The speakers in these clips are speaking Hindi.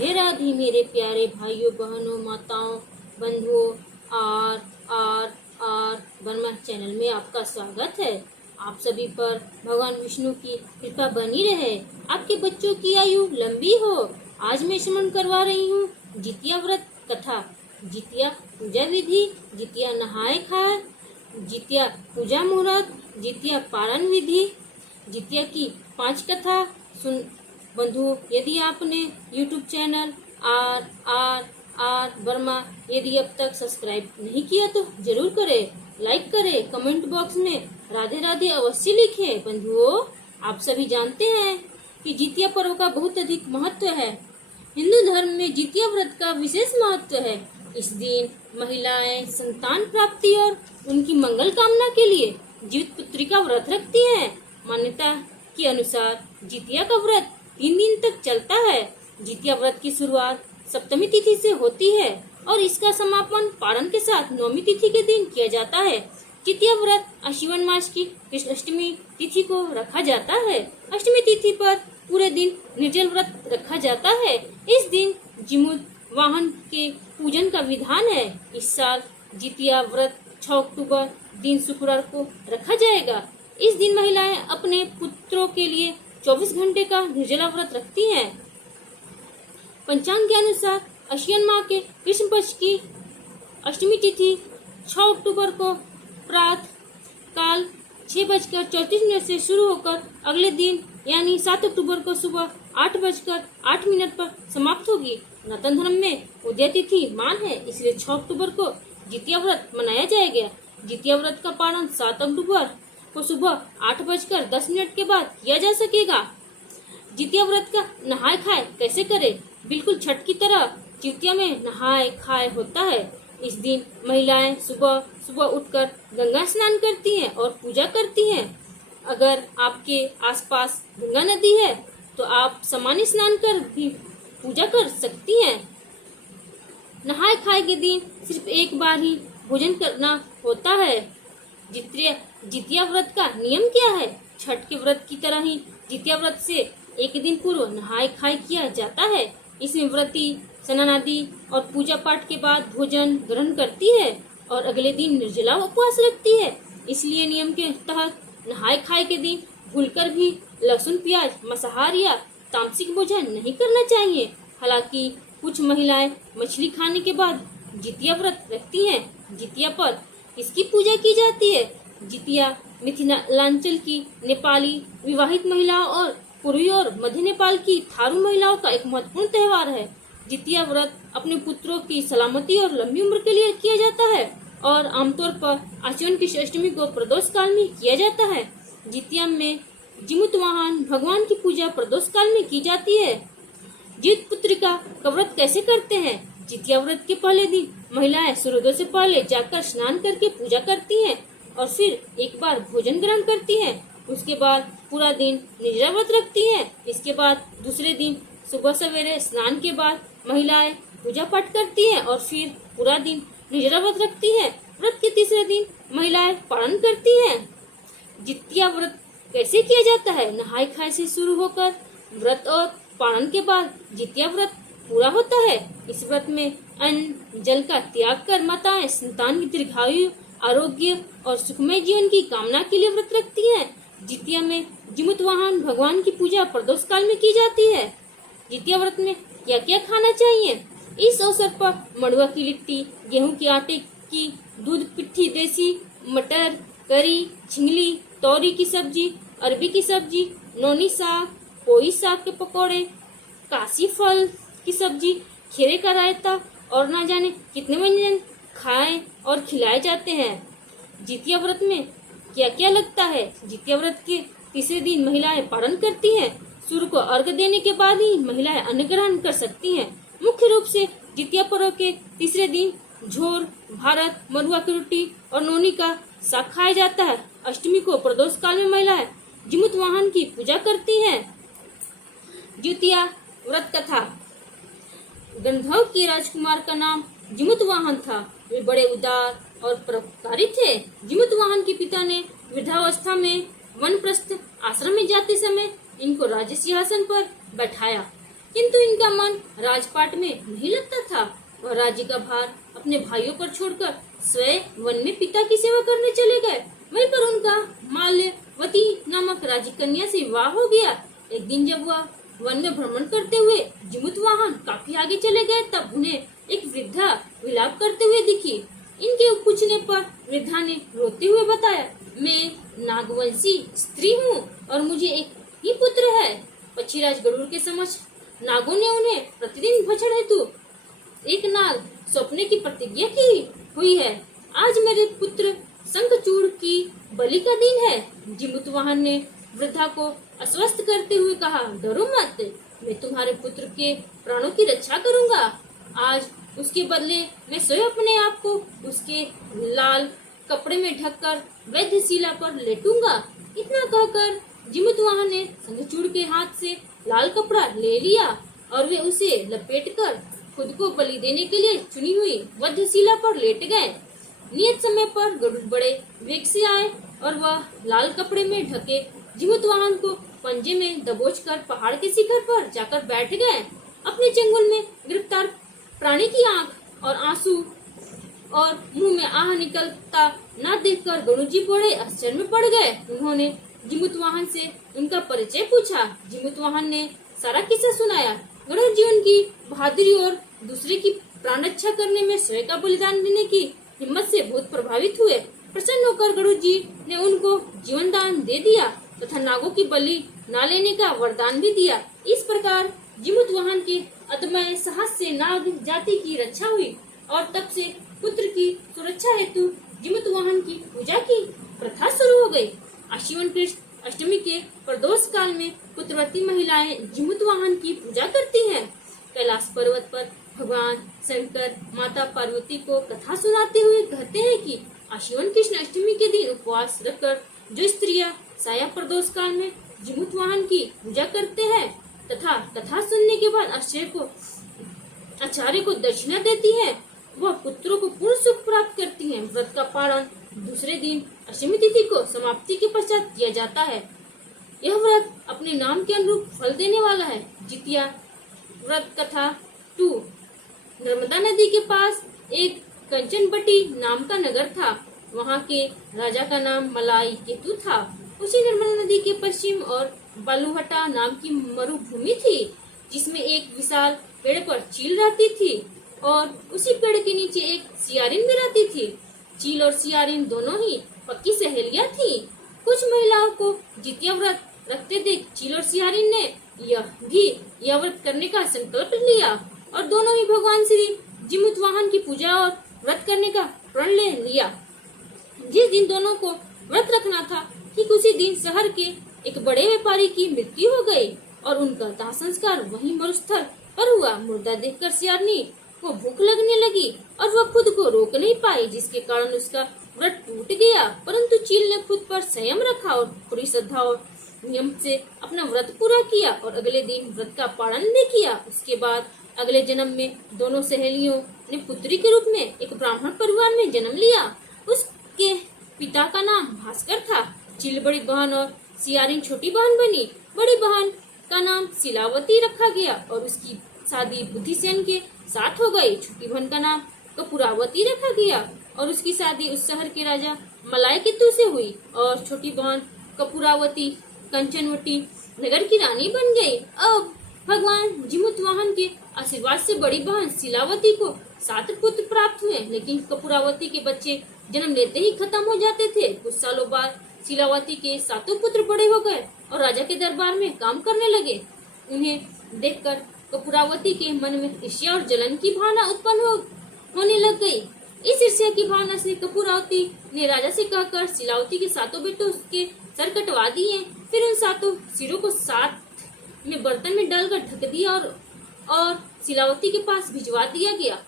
राधे राधे मेरे प्यारे भाइयों बहनों माताओं बंधुओं। R R R Verma channel में आपका स्वागत है। आप सभी पर भगवान विष्णु की कृपा बनी रहे, आपके बच्चों की आयु लंबी हो। आज मैं श्रवण करवा रही हूँ जितिया व्रत कथा, जितिया पूजा विधि, जितिया नहाए खाए, जितिया पूजा मुहूर्त, जितिया पारण विधि, जितिया की 5 कथा सुन। बंधुओं, यदि आपने YouTube channel R R R Verma यदि अब तक सब्सक्राइब नहीं किया तो जरूर करें, लाइक करें, कमेंट बॉक्स में राधे राधे अवश्य लिखें। बंधुओं, आप सभी जानते हैं कि जितिया पर्व का बहुत अधिक महत्व है। हिंदू धर्म में जितिया व्रत का विशेष महत्व है। इस दिन महिलाएं संतान प्राप्ति और उनकी मंगल कामना के लिए जीवित पुत्री का व्रत रखती हैं। मान्यता के अनुसार जितिया का व्रत 3 दिन तक चलता है। जितिया व्रत की शुरुआत सप्तमी तिथि से होती है और इसका समापन पारण के साथ नौमी तिथि के दिन किया जाता है। जितिया व्रत आश्विन मास की कृष्ण अष्टमी तिथि को रखा जाता है। अष्टमी तिथि पर पूरे दिन निर्जल व्रत रखा जाता है। इस दिन जिमुत वाहन के पूजन का विधान है। इस साल जितिया व्रत 6 अक्टूबर दिन शुक्रवार को रखा जाएगा। इस दिन महिलाएं अपने पुत्रों के लिए 24 घंटे का निर्जला व्रत रखती हैं। पंचांग के अनुसार अश्विन माह के कृष्ण पक्ष की अष्टमी तिथि 6 अक्टूबर को प्रातः काल 6:34 से शुरू होकर अगले दिन यानी 7 अक्टूबर को सुबह 8:08 पर समाप्त होगी। सनातन धर्म में उदय तिथि मान है, इसलिए 6 अक्टूबर को जितिया व्रत मनाया जाएगा। जितिया व्रत का पारण 7 अक्टूबर को सुबह 8:10 के बाद किया जा सकेगा। जितिया व्रत का नहाए खाए कैसे करें? बिल्कुल छठ की तरह जितिया में नहाए खाए होता है। इस दिन महिलाएं सुबह सुबह उठकर गंगा स्नान करती हैं और पूजा करती हैं। अगर आपके आसपास गंगा नदी है तो आप सामान्य स्नान कर भी पूजा कर सकती हैं। नहाए खाए के दिन सिर्फ एक बार ही भोजन करना होता है। जितिया व्रत का नियम क्या है? छठ के व्रत की तरह ही जितिया व्रत से एक दिन पूर्व नहाए खाए किया जाता है। इसमें व्रती स्नान आदि और पूजा पाठ के बाद भोजन ग्रहण करती है और अगले दिन निर्जला उपवास रखती है। इसलिए नियम के तहत नहाए खाए के दिन भूलकर भी लहसुन प्याज मांसाहार या तामसिक भोजन नहीं करना चाहिए। हालांकि कुछ महिलाएं मछली खाने के बाद जितिया व्रत रखती हैं। जितिया पर किसकी पूजा की जाती है? जितिया मिथिलांचल की नेपाली विवाहित महिलाओं और पूर्वी और मध्य नेपाल की थारू महिलाओं का एक महत्वपूर्ण त्योहार है। जितिया व्रत अपने पुत्रों की सलामती और लंबी उम्र के लिए किया जाता है और आमतौर पर आश्विन की अष्टमी को प्रदोष काल में किया जाता है। जितिया में जिमुत वाहन भगवान की पूजा प्रदोष काल में की जाती है। जीवित पुत्रिका का व्रत कैसे करते हैं? जितिया व्रत के पहले दिन महिलाएं सूर्योदय से पहले जाकर स्नान करके पूजा करती हैं और फिर एक बार भोजन ग्रहण करती हैं। उसके बाद पूरा दिन निर्जला व्रत रखती हैं। इसके बाद दूसरे दिन सुबह सवेरे स्नान के बाद महिलाएं पूजा पाठ करती हैं और फिर पूरा दिन निर्जला व्रत रखती हैं। व्रत के तीसरे दिन महिलाएं पारण करती हैं। जितिया व्रत कैसे किया जाता है? नहाए खाए से शुरू होकर व्रत और पारण के बाद जितिया व्रत पूरा होता है। इस व्रत में अन्न जल का त्याग कर माताएं संतान की दीर्घायु, आरोग्य और सुखमय जीवन की कामना के लिए व्रत रखती हैं। जितिया में जिमुत वाहन भगवान की पूजा प्रदोष काल में की जाती है। जितिया व्रत में क्या क्या खाना चाहिए? इस अवसर पर मड़ुआ की लिट्टी, गेहूं के आटे की दूध पिट्ठी, देसी मटर, करी, झिंगली, तौरी की सब्जी, अरबी की सब्जी, नौनी साग, पोई साग के पकौड़े, काशी फल की सब्जी, खीरे का रायता और ना जाने कितने व्यंजन खाए और खिलाए जाते हैं। जितिया व्रत में क्या क्या लगता है? जितिया व्रत के तीसरे दिन महिलाएं पारण करती हैं। सूर्य को अर्घ्य देने के बाद ही महिलाएं अन्न ग्रहण कर सकती हैं। मुख्य रूप से जितिया पर्व के तीसरे दिन झोर, भारत, मरुआ की रोटी और नौनी का साग खाया जाता है। अष्टमी को प्रदोष काल में महिलाएं जिमुत वाहन की पूजा करती हैं। जितिया व्रत कथा। गंधर्व के राजकुमार का नाम जिमुत वाहन था। वे बड़े उदार और परोपकारी थे। जिमुत वाहन के पिता ने वृद्धावस्था में वनप्रस्थ आश्रम में जाते समय इनको राज्य सिंहासन पर बैठाया। किंतु इनका मन राजपाट में नहीं लगता था। वह राज्य का भार अपने भाइयों पर छोड़कर स्वयं वन में पिता की सेवा करने चले गए। वहीं पर उनका माल्यवती नामक राजकन्या से विवाह हो गया। एक दिन जब वह वन में भ्रमण करते हुए जिमुतवाहन काफी आगे चले गए, तब उन्हें एक वृद्धा विलाप करते हुए दिखी। इनके पूछने पर वृद्धा ने रोते हुए बताया, मैं नागवंशी स्त्री हूँ और मुझे एक ही पुत्र है। पक्षीराज गरुड़ के समक्ष नागों ने उन्हें प्रतिदिन भक्षण हेतु एक नाग सौंपने की प्रतिज्ञा की हुई है। आज मेरे पुत्र शंखचूड़ की बलि का दिन है। जिमुतवाहन ने वृद्धा को आश्वस्त करते हुए कहा, डरो मत, मैं तुम्हारे पुत्र के प्राणों की रक्षा करूंगा। आज उसके बदले मैं स्वयं अपने आप को उसके लाल कपड़े में ढककर वैद्यशिला पर लेटूंगा। इतना कहकर जिमुतवाहन ने शंखचूड़ के हाथ से लाल कपड़ा ले लिया और वे उसे लपेटकर खुद को बलि देने के लिए चुनी हुई वध्यशिला पर लेट गए। नियत समय पर गरुड़ बड़े वेग से आए और वह लाल कपड़े में ढके जिमुतवाहन को पंजे में दबोचकर पहाड़ के शिखर पर जाकर बैठ गए। अपने चंगुल में गिरफ्तार प्राणी की आंख और आंसू और मुंह में आह निकलता न देखकर गरुड़ जी बड़े आश्चर्य में पड़ गए। उन्होंने जिमुतवाहन से उनका परिचय पूछा। जिमुतवाहन ने सारा किस्सा सुनाया। गरुड़ जी उनकी बहादुरी और दूसरे की प्राण रक्षा करने में स्वयं का बलिदान देने की हिम्मत से बहुत प्रभावित हुए। प्रसन्न होकर गरुड़ जी ने उनको जीवन दान दे दिया तथा नागों की बलि न लेने का वरदान भी दिया। इस प्रकार जिमुतवाहन के अदम्य साहस से नाग जाति की रक्षा हुई और तब से पुत्र की सुरक्षा हेतु जिमुतवाहन की पूजा की प्रथा शुरू हो गई। आश्विन कृष्ण अष्टमी के प्रदोष काल में पुत्रवती महिलाएं जिमुतवाहन की पूजा करती हैं। कैलाश पर्वत पर भगवान शंकर माता पार्वती को कथा सुनाते हुए कहते हैं कि आश्विन कृष्ण अष्टमी के दिन उपवास रखकर जो स्त्रियां साया प्रदोष काल में जिमुतवाहन की पूजा करते हैं तथा कथा सुनने के बाद आचार्य को दक्षिणा देती हैं, वह पुत्रों को पूर्ण सुख प्राप्त करती हैं। व्रत का पालन दूसरे दिन अष्टमी तिथि को समाप्ति के पश्चात किया जाता है। यह व्रत अपने नाम के अनुरूप फल देने वाला है। जितिया व्रत कथा 2। नर्मदा नदी के पास एक कंचनबटी नाम का नगर था। वहाँ के राजा का नाम मलाई केतु था। उसी नर्मदा नदी के पश्चिम और बालूहटा नाम की मरुभूमि थी, जिसमें एक विशाल पेड़ पर चील रहती थी और उसी पेड़ के नीचे एक सियारिन भी रहती थी। चील और सियारिन दोनों ही पक्की सहेलियां थी। कुछ महिलाओं को जितिया व्रत रखते देख चील और सियारिन ने यह व्रत करने का संकल्प लिया और दोनों ही भगवान श्री जिमुतवाहन की पूजा और व्रत करने का प्रण ले लिया। जिस दिन दोनों को व्रत रखना था, ठीक उसी दिन शहर के एक बड़े व्यापारी की मृत्यु हो गई और उनका दाह संस्कार वहीं मरुस्थल पर हुआ। मुर्दा देखकर सियारनी को भूख लगने लगी और वह खुद को रोक नहीं पाई, जिसके कारण उसका व्रत टूट गया। परंतु चील ने खुद पर संयम रखा और पूरी श्रद्धा और नियम से अपना व्रत पूरा किया और अगले दिन व्रत का पालन भी किया। उसके बाद अगले जन्म में दोनों सहेलियों ने पुत्री के रूप में एक ब्राह्मण परिवार में जन्म लिया। उसके पिता का नाम भास्कर था। चील बड़ी बहन और सियारिन छोटी बहन बनी। बड़ी बहन का नाम शिलावती रखा गया और उसकी शादी बुद्धिसेन के साथ हो गई। छोटी बहन का नाम कपूरावती रखा गया और उसकी शादी उस शहर के राजा मलाई केतु से हुई और छोटी बहन कपूरावती कंचनवटी नगर की रानी बन गई। अब भगवान जिमुतवाहन के आशीर्वाद से बड़ी बहन शिलावती को 7 पुत्र प्राप्त हुए, लेकिन कपूरावती के बच्चे जन्म लेते ही खत्म हो जाते थे। कुछ सालों बाद शिलावती के 7 पुत्र बड़े हो गए और राजा के दरबार में काम करने लगे। उन्हें देखकर कपूरावती के मन में ईर्ष्या और जलन की भावना उत्पन्न होने लग गई। इस ईर्ष्या की भावना से कपूरावती ने राजा से कहकर शिलावती के 7 बेटों के सर कटवा दिए। फिर उन 7 सिरों को साथ में बर्तन में डालकर ढक दिया और शिलावती के पास भिजवा दिया गया।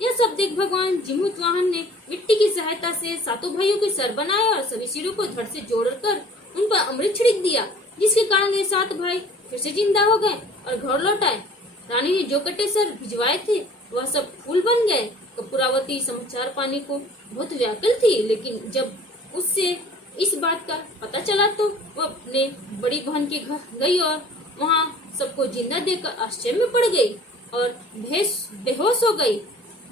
यह सब देख भगवान जिमुतवाहन ने मिट्टी की सहायता से 7 भाइयों के सर बनाए और सभी सिरों को धड़ से जोड़कर उन पर अमृत छिड़क दिया, जिसके कारण ये 7 भाई फिर से जिंदा हो गए और घर लौट आए। रानी ने जो कटे सर भिजवाए थे वह सब फूल बन गए। कपूरावती समाचार पाने को बहुत व्याकुल थी, लेकिन जब उससे इस बात का पता चला तो वह अपने बड़ी बहन के घर गई और वहाँ सबको जिंदा देखकर आश्चर्य में पड़ गई और बेहोश हो गई।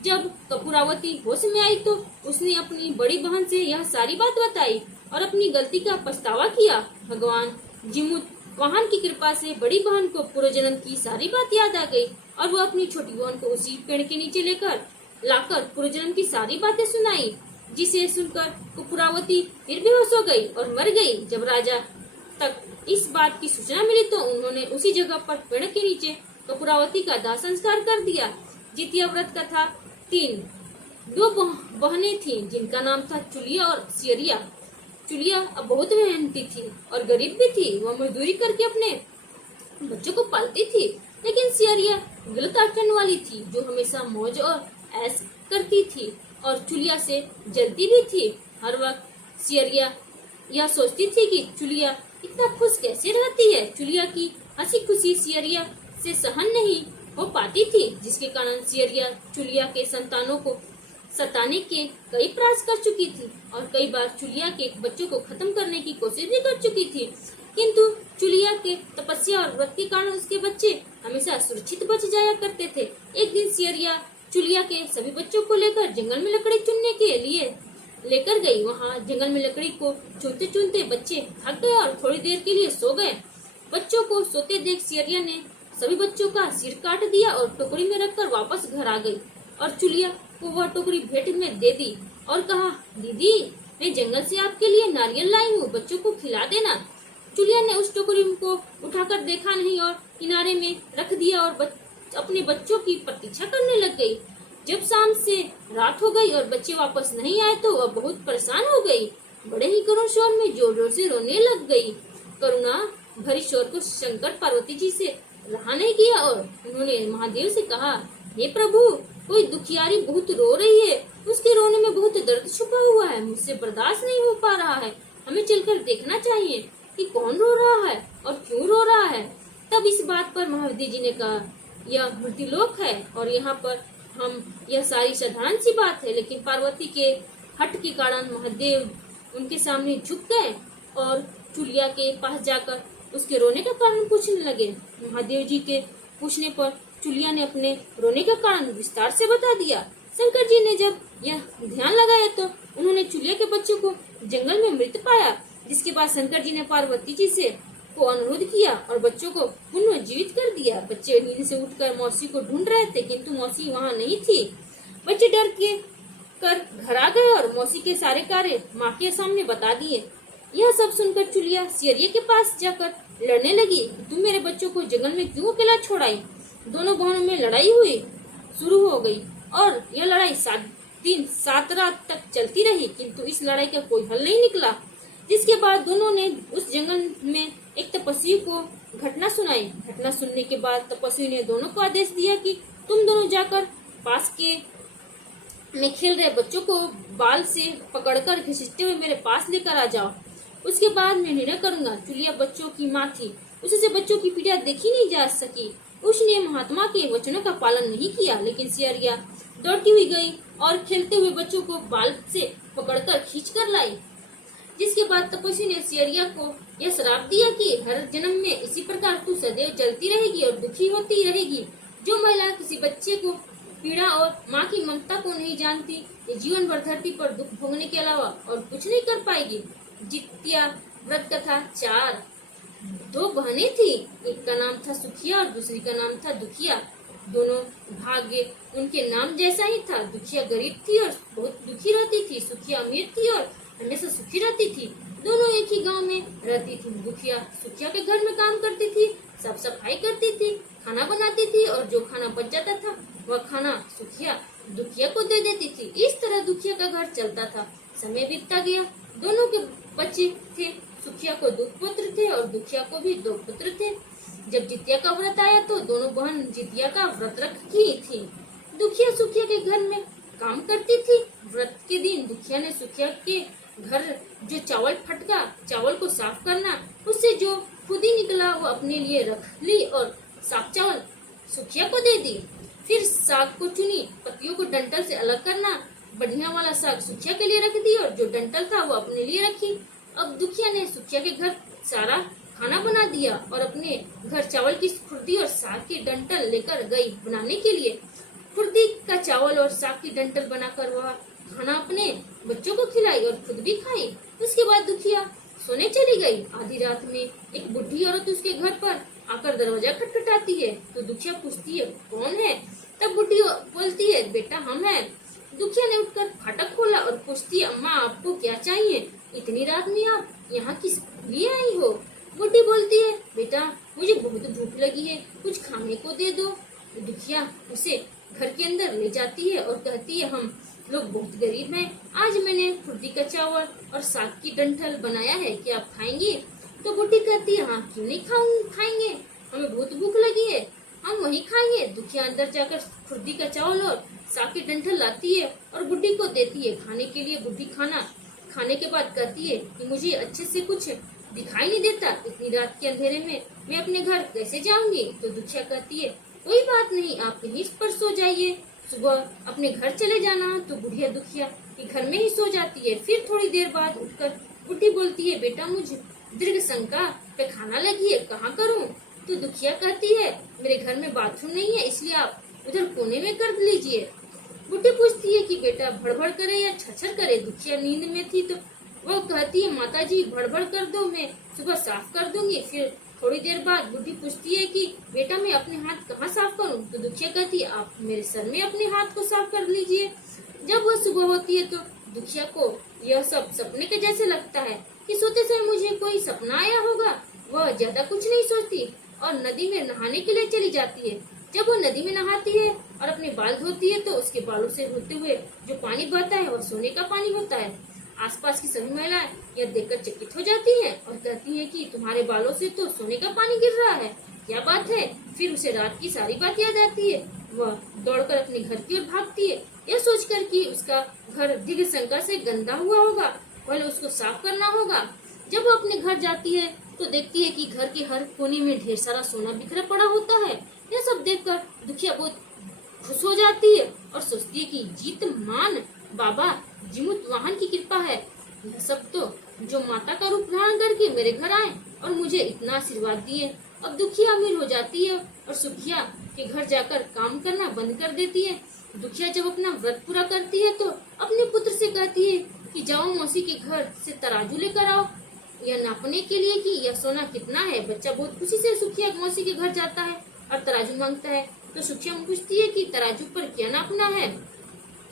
जब कपूरावती होश में आई तो उसने अपनी बड़ी बहन से यह सारी बात बताई और अपनी गलती का पछतावा किया। भगवान जिमुत वाहन की कृपा से बड़ी बहन को पूर्वजन्म की सारी बात याद आ गई और वो अपनी छोटी बहन को उसी पेड़ के नीचे लाकर पूर्वजन्म की सारी बातें सुनाई, जिसे सुनकर कपूरावती फिर बेहोश हो गई और मर गई। जब राजा तक इस बात की सूचना मिली तो उन्होंने उसी जगह पर पेड़ के नीचे कपूरावती का दाह संस्कार कर दिया। जितिया व्रत कथा 3। 2 बहनें थीं जिनका नाम था चुलिया और सियरिया। चुलिया अब बहुत मेहनती थी और गरीब भी थी। वह मजदूरी करके अपने बच्चों को पालती थी, लेकिन सियरिया गलत आचरण वाली थी जो हमेशा मौज और ऐश करती थी और चुलिया से जलती भी थी। हर वक्त सियरिया यह सोचती थी कि चुलिया इतना खुश कैसे रहती है। चुलिया की हंसी खुशी सियरिया से सहन नहीं हो पाती थी, जिसके कारण सियरिया चुलिया के संतानों को सताने के कई प्रयास कर चुकी थी और कई बार चुलिया के बच्चों को खत्म करने की कोशिश भी कर चुकी थी, किंतु चुलिया के तपस्या और व्रत के कारण उसके बच्चे हमेशा सुरक्षित बच जाया करते थे। एक दिन सियरिया चुलिया के सभी बच्चों को लेकर जंगल में लकड़ी चुनने के लिए लेकर गई। वहाँ जंगल में लकड़ी को चुनते चुनते बच्चे थक गए और थोड़ी देर के लिए सो गए। बच्चों को सोते देख सियरिया ने सभी बच्चों का सिर काट दिया और टोकरी में रखकर वापस घर आ गई और चुलिया को वह टोकरी भेंट में दे दी और कहा, दीदी मैं जंगल से आपके लिए नारियल लाई हूँ, बच्चों को खिला देना। चुलिया ने उस टोकरी को उठाकर देखा नहीं और किनारे में रख दिया और अपने बच्चों की प्रतीक्षा करने लग गई। जब शाम से रात हो गई और बच्चे वापस नहीं आए तो वह बहुत परेशान हो गई। बड़े ही करुण स्वर में जोर जोर से रोने लग गई। करुणा भरी स्वर को शंकर पार्वती जी से रहा नहीं किया और उन्होंने महादेव से कहा, हे प्रभु, कोई दुखियारी बहुत रो रही है, उसके रोने में बहुत दर्द छुपा हुआ है, मुझसे बर्दाश्त नहीं हो पा रहा है, हमें चलकर देखना चाहिए कि कौन रो रहा है और क्यों रो रहा है। तब इस बात पर महादेव जी ने कहा, यह मृत्युलोक है और यहाँ पर हम यह सारी साधारण सी बात है, लेकिन पार्वती के हट के कारण महादेव उनके सामने झुक गए और चुलिया के पास जाकर उसके रोने का कारण पूछने लगे। महादेव जी के पूछने पर चुलिया ने अपने रोने का कारण विस्तार से बता दिया। शंकर जी ने जब यह ध्यान लगाया तो उन्होंने चुलिया के बच्चों को जंगल में मृत पाया, जिसके बाद शंकर जी ने पार्वती जी से को अनुरोध किया और बच्चों को पुनः जीवित कर दिया। बच्चे नींद से उठकर मौसी को ढूंढ रहे थे, किंतु मौसी वहाँ नहीं थी। बच्चे डर के कर घर आ गए और मौसी के सारे कार्य माँ के सामने बता दिए। यह सब सुनकर चुलिया सियरिया के पास जाकर लड़ने लगी, तुम मेरे बच्चों को जंगल में क्यों अकेला छोड़ाई। दोनों बहनों में लड़ाई हुई शुरू हो गई और यह लड़ाई 7 दिन 7 रात तक चलती रही, किंतु इस लड़ाई का कोई हल नहीं निकला। जिसके बाद दोनों ने उस जंगल में एक तपस्वी को घटना सुनाई। घटना सुनने के बाद तपस्वी ने दोनों को आदेश दिया कि तुम दोनों जाकर पास के में खेल रहे बच्चों को बाल से पकड़कर घसीटते हुए मेरे पास लेकर आ जाओ, उसके बाद मैं निर्णय करूंगा। चुलिया बच्चों की माँ थी, उससे बच्चों की पीड़ा देखी नहीं जा सकी। उसने महात्मा के वचनों का पालन नहीं किया, लेकिन सियरिया दौड़ती हुई गई और खेलते हुए बच्चों को बाल से पकड़कर खींच कर लाई। जिसके बाद तपस्वी ने सियरिया को यह श्राप दिया कि हर जन्म में इसी प्रकार तू सदैव जलती रहेगी और दुखी होती रहेगी। जो महिला किसी बच्चे को पीड़ा और माँ की ममता को नहीं जानती, ये जीवन भर धरती पर दुख भोगने के अलावा और कुछ नहीं कर पाएगी। जितिया व्रत कथा 4। 2 बहनें थी, एक का नाम था सुखिया और दूसरी का नाम था दुखिया। दोनों भाग्य उनके नाम जैसा ही था। दुखिया गरीब थी और बहुत दुखी रहती थी, सुखिया अमीर थी और हमेशा सुखी रहती थी। दोनों एक ही गांव में रहती थी। दुखिया सुखिया के घर में काम करती थी, साफ सफाई करती थी, खाना बनाती थी और जो खाना बच जाता था वह खाना सुखिया दुखिया को दे देती थी। इस तरह दुखिया का घर चलता था। समय बीतता गया। दोनों के बच्चे थे। सुखिया को 2 पुत्र थे और दुखिया को भी 2 पुत्र थे। जब जितिया का व्रत आया तो दोनों बहन जितिया का व्रत रखी थी। दुखिया सुखिया के घर में काम करती थी। व्रत के दिन दुखिया ने सुखिया के घर जो चावल फटका, चावल को साफ करना, उससे जो खुदी निकला वो अपने लिए रख ली और साफ चावल सुखिया को दे दी। फिर साग को चुनी, पत्तियों को डंठल से अलग करना, बढ़िया वाला साग सुखिया के लिए रख दी और जो डंठल था वो अपने लिए रखी। अब दुखिया ने सुखिया के घर सारा खाना बना दिया और अपने घर चावल की खुर्दी और साग की डंठल लेकर गई बनाने के लिए। खुर्दी का चावल और साग की डंठल बनाकर वह खाना अपने बच्चों को खिलाई और खुद भी खाई। उसके बाद दुखिया सोने चली गई। आधी रात में एक बुढ़ी औरत उसके घर पर आकर दरवाजा खटखटाती है तो दुखिया पूछती है कौन है। तब बुढ़ी बोलती है बेटा हम हैं। दुखिया ने उठकर फाटक खोला और पूछती है अम्मा आपको क्या चाहिए, इतनी रात में आप यहाँ किस लिए आई हो। बुढ़ी बोलती है बेटा मुझे बहुत भूख लगी है, कुछ खाने को दे दो। दुखिया उसे घर के अंदर ले जाती है और कहती है हम लोग बहुत गरीब हैं, आज मैंने खुर्दी का चावल और साग की डंठल बनाया है, क्या आप खाएंगी। तो बुढ़ी कहती है हाँ क्यों नहीं खाएंगे, हमें बहुत भूख लगी है, हम वही खाएंगे। दुखिया अंदर जाकर खुर्दी का चावल और साग की डंठल लाती है और बुढ़ी को देती है खाने के लिए। बुढ़ी खाना खाने के बाद कहती है कि मुझे अच्छे से कुछ दिखाई नहीं देता, इतनी रात के अंधेरे में मैं अपने घर कैसे जाऊंगी। तो दुखिया कहती है कोई बात नहीं, आप यहीं पर सो जाइए, सुबह अपने घर चले जाना। तो बुढ़िया दुखिया के घर में ही सो जाती है। फिर थोड़ी देर बाद उठकर बुढ़ी बोलती है बेटा मुझे दीर्घ शंका पैखाना लगी है, कहाँ करूँ। तो दुखिया कहती है मेरे घर में बाथरूम नहीं है, इसलिए आप उधर कोने में कर लीजिए। बुढ़ी पूछती है कि बेटा भड़बड़ करे या छछर करे। दुखिया नींद में थी तो वो कहती है माता जी भड़बड़ कर दो, मैं सुबह साफ कर दूंगी। फिर थोड़ी देर बाद बुढ़ी पूछती है कि बेटा मैं अपने हाथ कहाँ साफ करूँ। तो दुखिया कहती है आप मेरे सर में अपने हाथ को साफ कर लीजिए। जब वह सुबह होती है तो दुखिया को यह सब सपने के जैसे लगता है कि सोते समय मुझे कोई सपना आया होगा। वह ज्यादा कुछ नहीं सोचती और नदी में नहाने के लिए चली जाती है। जब वो नदी में नहाती है और अपने बाल धोती है तो उसके बालों से होते हुए जो पानी बहता है वह सोने का पानी होता है। आसपास की सभी महिलाएं यह देखकर चकित हो जाती हैं और कहती हैं कि तुम्हारे बालों से तो सोने का पानी गिर रहा है, क्या बात है। फिर उसे रात की सारी बात याद आती है। वह दौड़कर अपने घर की ओर भागती है, यह सोचकर कि उसका घर दीर्घ शंका से गंदा हुआ होगा, पहले उसको साफ करना होगा। जब वो अपने घर जाती है तो देखती है कि घर के हर कोने में ढेर सारा सोना बिखरा पड़ा होता है। यह सब देखकर दुखिया बहुत खुश हो जाती है और सोचती है कि जीत मान बाबा जिमुत वाहन की कृपा है, यह सब तो जो माता का रूप धारण करके मेरे घर आए और मुझे इतना आशीर्वाद दिए। अब दुखिया अमीर हो जाती है और सुखिया के घर जाकर काम करना बंद कर देती है। दुखिया जब अपना व्रत पूरा करती है तो अपने पुत्र से कहती है कि जाओ मौसी के घर से तराजू लेकर आओ, यह नापने के लिए कि यह सोना कितना है। बच्चा बहुत खुशी से सुखिया मौसी के घर जाता है और तराजू मांगता है। तो सुखिया पूछती है कि तराजू पर क्या नापना है।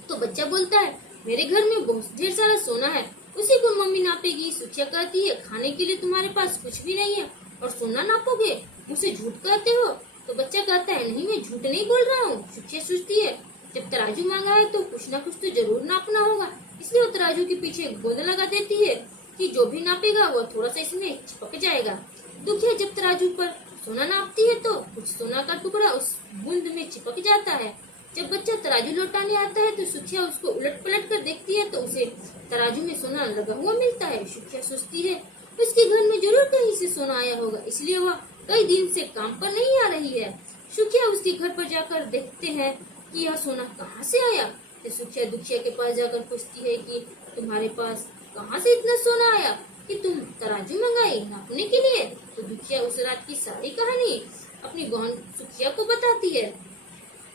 तो बच्चा बोलता है मेरे घर में बहुत ढेर सारा सोना है, उसी को मम्मी नापेगी। सुखिया कहती है खाने के लिए तुम्हारे पास कुछ भी नहीं है और सोना नापोगे, मुझसे झूठ कहते हो। तो बच्चा कहता है नहीं मैं झूठ नहीं बोल रहा हूँ। सुखिया सोचती है जब तराजू मांगा है तो कुछ ना कुछ तो जरूर नापना होगा, इसलिए वो तराजू के पीछे गोंद लगा देती है कि जो भी नापेगा वह थोड़ा सा इसमें चिपक जाएगा। दुखिया जब तराजू पर सोना नापती है तो कुछ सोना का टुकड़ा उस बूंद में चिपक जाता है। जब बच्चा तराजू लौटाने आता है तो सुखिया उसको उलट पलट कर देखती है तो उसे तराजू में सोना लगा हुआ मिलता है। सुखिया सोचती है उसके घर में जरूर कहीं से सोना आया होगा, इसलिए वह कई दिन से काम पर नहीं आ रही है। सुखिया उसके घर पर जाकर देखते हैं कि यह सोना कहाँ से आया। तो सुखिया दुखिया के पास जाकर पूछती है कि तुम्हारे पास कहाँ से इतना सोना आया कि तुम तराजू मंगाई नापने के लिए। तो दुखिया उस रात की सारी कहानी अपनी बहन सुखिया को बताती है।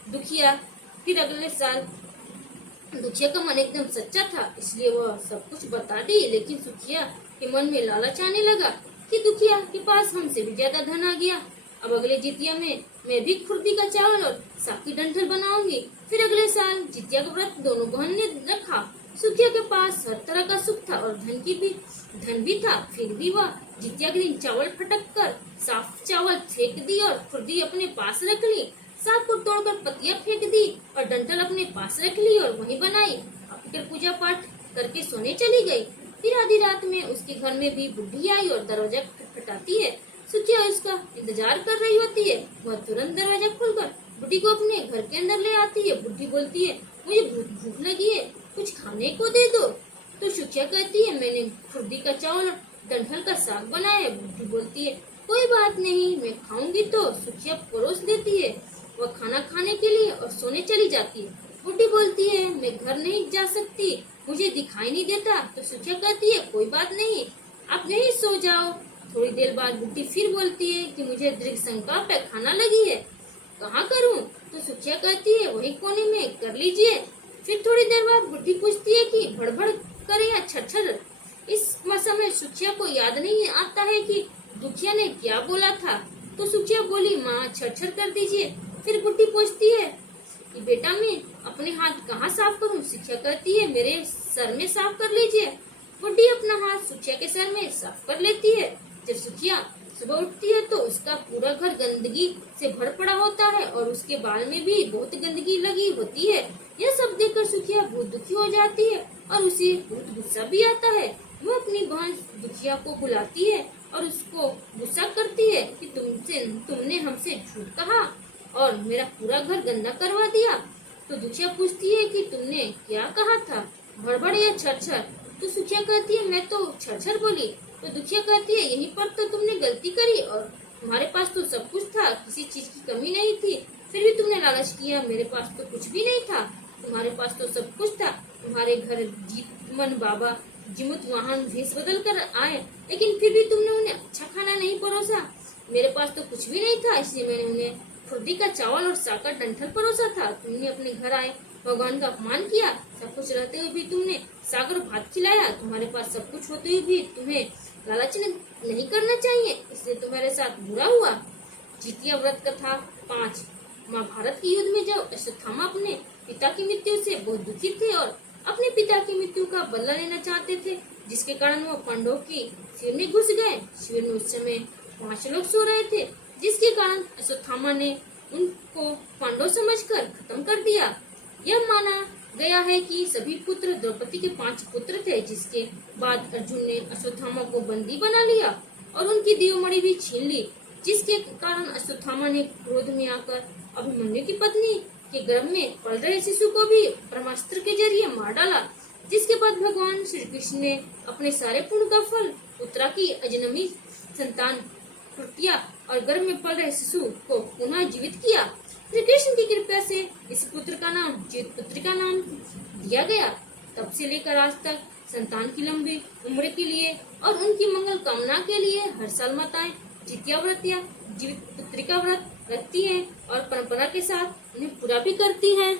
दुखिया फिर अगले साल दुखिया का मन एकदम सच्चा था, इसलिए वह सब कुछ बता दी। लेकिन सुखिया के मन में लालच आने लगा कि दुखिया के पास हमसे भी ज्यादा धन आ गया, अब अगले जितिया में मैं भी खुर्दी का चावल और साग की डंठल बनाऊंगी। फिर अगले साल जितिया का व्रत दोनों बहन ने रखा। सुखिया के पास हर तरह का सुख था और धन भी था, फिर भी वह जितिया के दिन चावल फटक कर साफ चावल फेंक दी और खुर्दी अपने पास रख ली। साग को तोड़कर पतिया फेंक दी और डंठल अपने पास रख ली और वहीं बनाई। फिर पूजा पाठ करके सोने चली गई। फिर आधी रात में उसके घर में भी बुढ़ी आई और दरवाजा खटखटाती है। सुखिया उसका इंतजार कर रही होती है। वह तुरंत दरवाजा खोलकर बुढ़ी को अपने घर के अंदर ले आती है। बुढ़ी बोलती है मुझे भूख लगी है, कुछ खाने को दे दो। तो सुखिया कहती है मैंने खुर्दी का चावल और डंठल का साग बनाया है। बुढ़ी बोलती है कोई बात नहीं, मैं खाऊंगी। तो सुखिया परोस देती है। वह खाना खाने के लिए और सोने चली जाती है। बुढ़ी बोलती है मैं घर नहीं जा सकती, मुझे दिखाई नहीं देता। तो सुखिया कहती है कोई बात नहीं, आप यहीं सो जाओ। थोड़ी देर बाद बुढ़ी फिर बोलती है कि मुझे दीर्घ संकल्प पैखाना लगी है, कहाँ करूँ? तो सुखिया कहती है वही कोने में कर लीजिए। फिर थोड़ी देर बाद बुढ़ी पूछती है कि भड़बड़ करे या छरछर। इस समय सुखिया को याद नहीं आता है कि दुखिया ने क्या बोला था, तो सुखिया बोली माँ छरछर कर दीजिए। फिर बुढ़ी पूछती है कि बेटा मैं अपने हाथ कहाँ साफ करूँ? सुखिया कहती है मेरे सर में साफ कर लीजिए। बुढ़ी अपना हाथ सुखिया के सर में साफ कर लेती है। जब सुखिया सुबह उठती है तो उसका पूरा घर गंदगी से भर पड़ा होता है और उसके बाल में भी बहुत गंदगी लगी होती है। यह सब देखकर सुखिया बहुत दुखी हो जाती है और उसे बहुत गुस्सा भी आता है। वो अपनी बहन दुखिया को बुलाती है और उसको गुस्सा करती है कि तुमने हमसे झूठ कहा और मेरा पूरा घर गंदा करवा दिया। तो दुखिया पूछती है कि तुमने क्या कहा था, भड़बड़ या छरछर? तो सुखिया कहती है मैं तो छरछर बोली। तो दुखिया कहती है यहीं पर तो तुमने गलती करी और तुम्हारे पास तो सब कुछ था, किसी चीज की कमी नहीं थी, फिर भी तुमने लालच किया। मेरे पास तो कुछ भी नहीं था, तुम्हारे पास तो सब कुछ था। तुम्हारे घर जीतमन बाबा जिमुत वाहन भेष बदल कर आए, लेकिन फिर भी तुमने उन्हें अच्छा खाना नहीं परोसा। मेरे पास तो कुछ भी नहीं था, इसलिए मैंने उन्हें खुर्दी का चावल और साग का डंठल परोसा था। तुमने अपने घर आए भगवान का अपमान किया, सब कुछ रहते हुए भी तुमने सागर भात खिलाया। तुम्हारे पास सब कुछ होते हुए भी तुम्हें लालच नहीं करना चाहिए, इसलिए तुम्हारे साथ बुरा हुआ। जितिया व्रत कथा 5। महाभारत के युद्ध में जब अश्वत्थामा अपने पिता की मृत्यु से बहुत दुखी थे और अपने पिता की मृत्यु का बदला लेना चाहते थे, जिसके कारण वो पांडवों की शिविर में घुस गए। शिविर में उस समय 5 लोग सो रहे थे, जिसके कारण अश्वत्थामा ने उनको पांडव समझकर खत्म कर दिया। यह माना गया है कि सभी पुत्र द्रौपदी के 5 पुत्र थे, जिसके बाद अर्जुन ने अश्वत्थामा को बंदी बना लिया और उनकी देवमणि भी छीन ली, जिसके कारण अश्वत्थामा ने क्रोध में आकर अभिमन्यु की पत्नी के गर्भ में पल रहे शिशु को भी ब्रह्मास्त्र के जरिए मार डाला। जिसके बाद भगवान श्री कृष्ण ने अपने सारे पुण्य का फल उत्तरा की अजनबी संतान कुटिया और गर्भ में पल रहे शिशु को पुनः जीवित किया। श्री कृष्ण की कृपा से इस पुत्र का नाम जीतपुत्री का नाम दिया गया। तब से लेकर आज तक संतान की लंबी उम्र के लिए और उनकी मंगल कामना के लिए हर साल माताएं जितिया व्रत या जीवित पुत्री का व्रत रखती हैं और परंपरा के साथ उन्हें पूरा भी करती हैं।